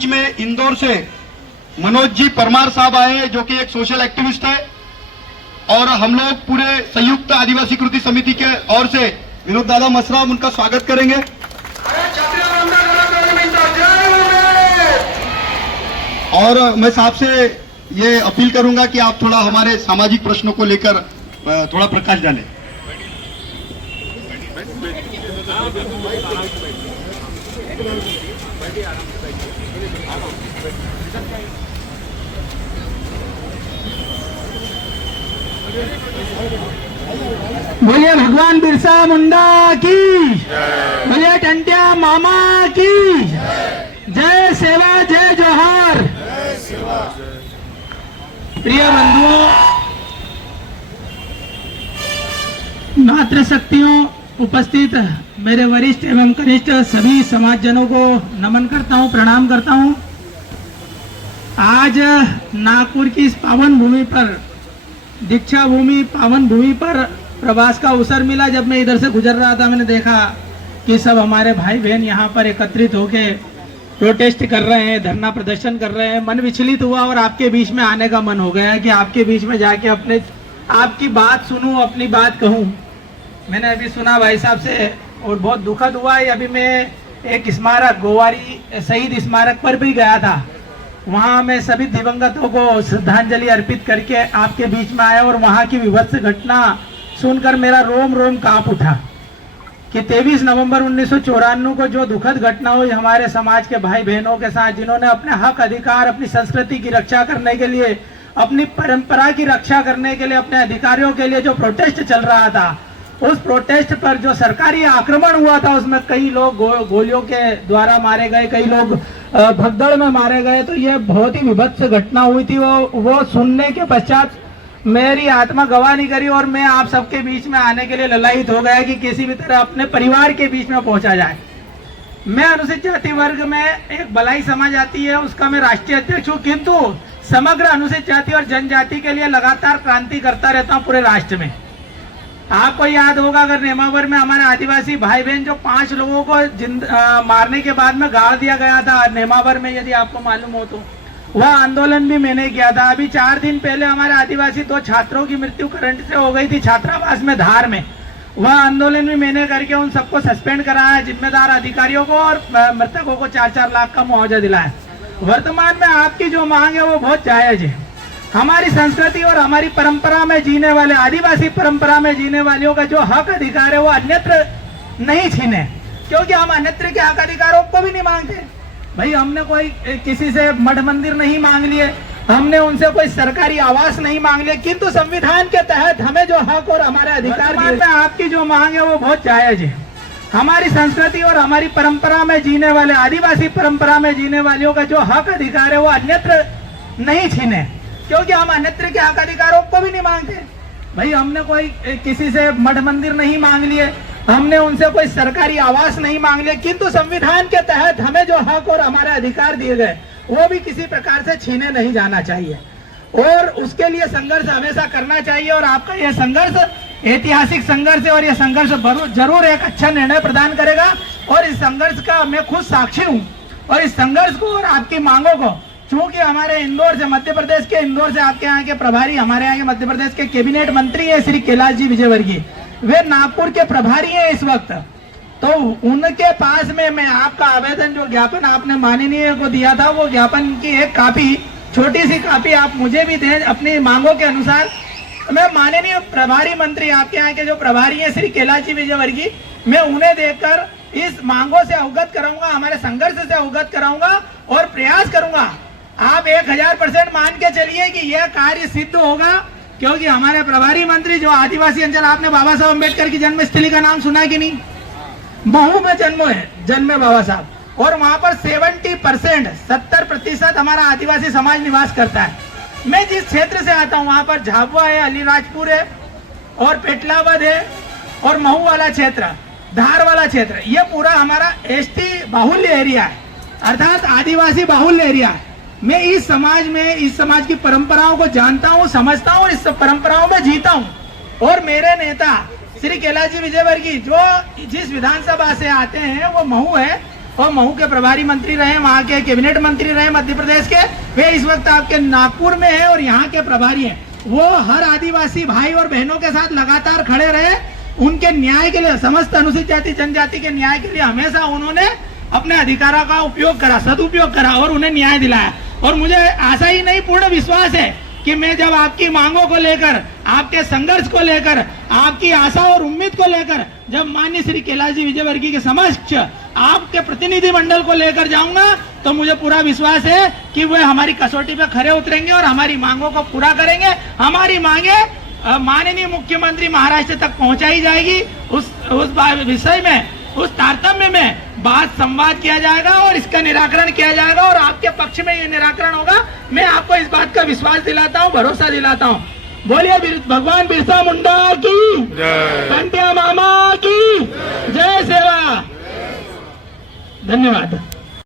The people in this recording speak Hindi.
बीच में इंदौर से मनोज जी परमार साहब आए हैं, जो कि एक सोशल एक्टिविस्ट है, और हम लोग पूरे संयुक्त आदिवासी कृति समिति के ओर से विनोद दादा मसराम उनका स्वागत करेंगे। और मैं साहब से ये अपील करूंगा कि आप थोड़ा हमारे सामाजिक प्रश्नों को लेकर थोड़ा प्रकाश डालें। बोलिए भगवान बिरसा मुंडा की, बोलिए टंटिया मामा की जय, सेवा जय जोहार। प्रिय बंधुओं, मातृशक्तियों, उपस्थित मेरे वरिष्ठ एवं कनिष्ठ सभी समाजजनों को नमन करता हूं, प्रणाम करता हूं। आज नागपुर की इस पावन भूमि पर, दीक्षा भूमि, पावन भूमि पर प्रवास का अवसर मिला। जब मैं इधर से गुजर रहा था, मैंने देखा कि सब हमारे भाई बहन यहाँ पर एकत्रित होके प्रोटेस्ट कर रहे हैं, धरना प्रदर्शन कर रहे हैं। मन विचलित हुआ और आपके बीच में आने का मन हो गया कि आपके बीच में जाके अपने आपकी बात सुनूं, अपनी बात कहूं। मैंने अभी सुना भाई साहब से और बहुत दुखद हुआ है। अभी मैं एक स्मारक, गोवारी शहीद स्मारक पर भी गया था। वहां मैं सभी दिवंगतों को श्रद्धांजलि अर्पित करके आपके बीच में आया और वहां की विभत्स घटना सुनकर मेरा रोम रोम कांप उठा कि 23 नवंबर 1994 को जो दुखद घटना हुई हमारे समाज के भाई बहनों के साथ, जिन्होंने अपने हक अधिकार, अपनी संस्कृति की रक्षा करने के लिए, अपनी परंपरा की रक्षा करने के लिए, अपने अधिकारियों के लिए जो प्रोटेस्ट चल रहा था, उस प्रोटेस्ट पर जो सरकारी आक्रमण हुआ था, उसमें कई लोग गोलियों के द्वारा मारे गए, कई लोग भगदड़ में मारे गए। तो यह बहुत ही विभत्स घटना हुई थी। वो सुनने के पश्चात मेरी आत्मा गवाह नहीं करी और मैं आप सबके बीच में आने के लिए ललायित हो गया कि किसी भी तरह अपने परिवार के बीच में पहुंचा जाए। मैं अनुसूचित जाति वर्ग में एक भलाई समाज आती है, उसका मैं राष्ट्रीय अध्यक्ष हूँ, किंतु समग्र अनुसूचित जाति और जनजाति के लिए लगातार क्रांति करता रहता हूँ पूरे राष्ट्र में। आपको याद होगा, अगर नेमावर में हमारे आदिवासी भाई बहन जो 5 लोगों को मारने के बाद में गाड़ दिया गया था नेमावर में, यदि आपको मालूम हो तो वह आंदोलन भी मैंने किया था। अभी 4 दिन पहले हमारे आदिवासी 2 छात्रों की मृत्यु करंट से हो गई थी छात्रावास में धार में। वह आंदोलन भी मैंने करके उन सबको सस्पेंड कराया, जिम्मेदार अधिकारियों को, और मृतकों को 4-4 लाख का मुआवजा दिलाया। वर्तमान में आपकी जो मांग है वो बहुत जायज है। हमारी संस्कृति और हमारी परंपरा में जीने वाले, आदिवासी परंपरा में जीने वालों का जो हक अधिकार है वो अन्यत्र नहीं छीने, क्योंकि हम अन्यत्र के हक अधिकारों को भी नहीं मांगते। भाई, हमने कोई किसी से मठ मंदिर नहीं मांग लिए, हमने उनसे कोई सरकारी आवास नहीं मांग लिए, किंतु संविधान के तहत हमें जो हक और हमारे अधिकार में आपकी जो मांग है वो बहुत जायज है। हमारी संस्कृति और हमारी परंपरा में जीने वाले, आदिवासी परंपरा में जीने वालों का जो हक अधिकार है वो अन्यत्र नहीं छीने, क्योंकि हम अन्यत्र के हक अधिकारों को भी नहीं मांगते। भाई, हमने कोई किसी से मठ मंदिर नहीं मांग लिए, हमने उनसे कोई सरकारी आवास नहीं मांग लिए, किंतु संविधान के तहत हमें जो हक और हमारे अधिकार दिए गए वो भी किसी प्रकार से छीने नहीं जाना चाहिए, और उसके लिए संघर्ष हमेशा करना चाहिए। और आपका यह संघर्ष ऐतिहासिक संघर्ष है और यह संघर्ष जरूर एक अच्छा निर्णय प्रदान करेगा, और इस संघर्ष का मैं खुद साक्षी हूँ। और इस संघर्ष को और आपकी मांगों को, चूंकि हमारे इंदौर से, मध्य प्रदेश के इंदौर से आपके यहाँ के प्रभारी, हमारे यहाँ के मध्य प्रदेश के कैबिनेट मंत्री है श्री कैलाश जी विजयवर्गीय, वे नागपुर के प्रभारी हैं इस वक्त। तो उनके पास में मैं आपका आवेदन, जो ज्ञापन आपने माननीय को दिया था, वो ज्ञापन की एक कॉपी, छोटी सी कॉपी आप मुझे भी दें अपनी मांगों के अनुसार। मैं माननीय प्रभारी मंत्री, आपके यहाँ के जो प्रभारी हैं श्री कैलाश जी विजयवर्गीय, मैं उन्हें देखकर इस मांगों से अवगत कराऊंगा, हमारे संघर्ष से अवगत कराऊंगा और प्रयास करूंगा। आप 1000% मान के चलिए कि यह कार्य सिद्ध होगा, क्योंकि हमारे प्रभारी मंत्री जो आदिवासी अंचल, आपने बाबा साहब अम्बेडकर की जन्मस्थली का नाम सुना कि नहीं? महू में जन्मे बाबा साहब, और वहां पर 70% हमारा आदिवासी समाज निवास करता है। मैं जिस क्षेत्र से आता हूँ वहां पर झाबुआ है, अलीराजपुर है और पेटलावद है और महू वाला क्षेत्र, धार वाला क्षेत्र, ये पूरा हमारा एसटी बाहुल्य एरिया है, अर्थात आदिवासी बाहुल्य एरिया है। मैं इस समाज में, इस समाज की परंपराओं को जानता हूँ, समझता हूँ और इस परंपराओं में जीता हूँ। और मेरे नेता श्री कैलाश जी विजयवर्गीय जो जिस विधानसभा से आते हैं वो महू है, और महू के प्रभारी मंत्री रहे, वहाँ के कैबिनेट मंत्री रहे मध्य प्रदेश के, वे इस वक्त आपके नागपुर में है और यहाँ के प्रभारी हैं। वो हर आदिवासी भाई और बहनों के साथ लगातार खड़े रहे, उनके न्याय के लिए, समस्त अनुसूचित जाति जनजाति के न्याय के लिए हमेशा उन्होंने अपने अधिकारों का उपयोग करा, सदुपयोग करा और उन्हें न्याय दिलाया। और मुझे आशा ही नहीं, पूर्ण विश्वास है कि मैं जब आपकी मांगों को लेकर, आपके संघर्ष को लेकर, आपकी आशा और उम्मीद को लेकर जब माननीय श्री कैलाश जी विजयवर्गीय के समक्ष आपके प्रतिनिधि मंडल को लेकर जाऊंगा, तो मुझे पूरा विश्वास है कि वे हमारी कसौटी पे खरे उतरेंगे और हमारी मांगों को पूरा करेंगे। हमारी मांगे माननीय मुख्यमंत्री महाराष्ट्र तक पहुंचाई जाएगी। उस विषय में, उस तारतम्य में बात संवाद किया जाएगा और इसका निराकरण किया जाएगा और आपके पक्ष में ये निराकरण होगा। मैं आपको इस बात का विश्वास दिलाता हूँ, भरोसा दिलाता हूँ। बोलिए भगवान बिरसा मुंडा की जय, कंटिया मामा की जय, सेवा। धन्यवाद।